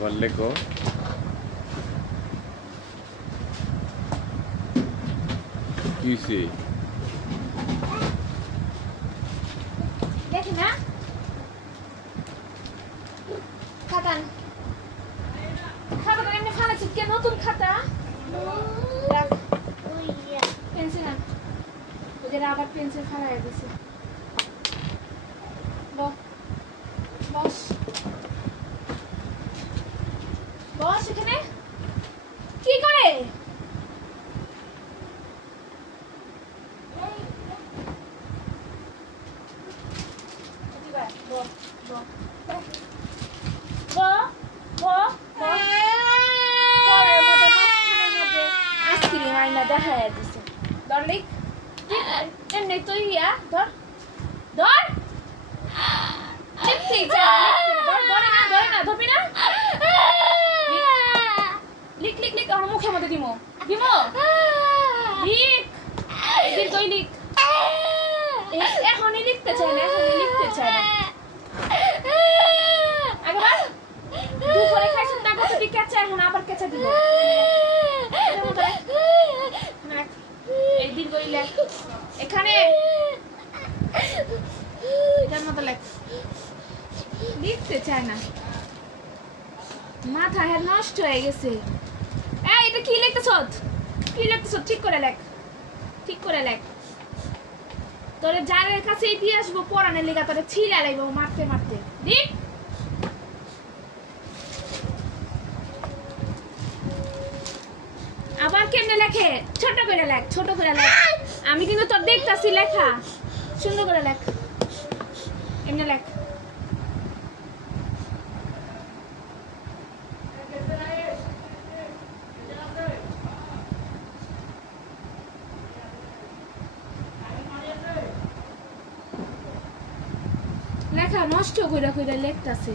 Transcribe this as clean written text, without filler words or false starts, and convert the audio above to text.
আবার লেখো। কিসে দেখি না খাতা খাতাটা এমনি ফালাচ্ছি কে নতুন খাতা পেন্সিল আন ওদের আবার পেন্সিল ফালাই দিছে বস বস এখানে কি করে দেখা দিছে ধরলি এমনি তুই ধর ধর লিখ লিখ লিখ আমার মুখের মধ্যে দিমো দিমো লিখ এদিন তুই লিখ এখনই লিখতে চাই না এখনই লিখতে চাই না একবার দুপুরে খাইছেন তারপর তুই কেঁচা এখন আবার কেঁচা দিব এই দিন কই লেখ এখানে এটার মতো লেখ লিখতে চায় না মাথা হের নষ্ট হয়ে গেছে এই এটা কি লিখতেছস ঠিক করে লেখ ঠিক করে লেখ তোরে যারের কাছে দিয়ে আসবো পড়ানোর লেখা তোরে ছিলা লাগবে মারতে মারতে লিখ আবার কেমনে লেখে ছোট করে লেখ আমি কিন্তু তোর দেখতাছি লেখা সুন্দর করে লেখ এমনি লেখ লেখা নষ্ট কইরা কইরা লেখতাছে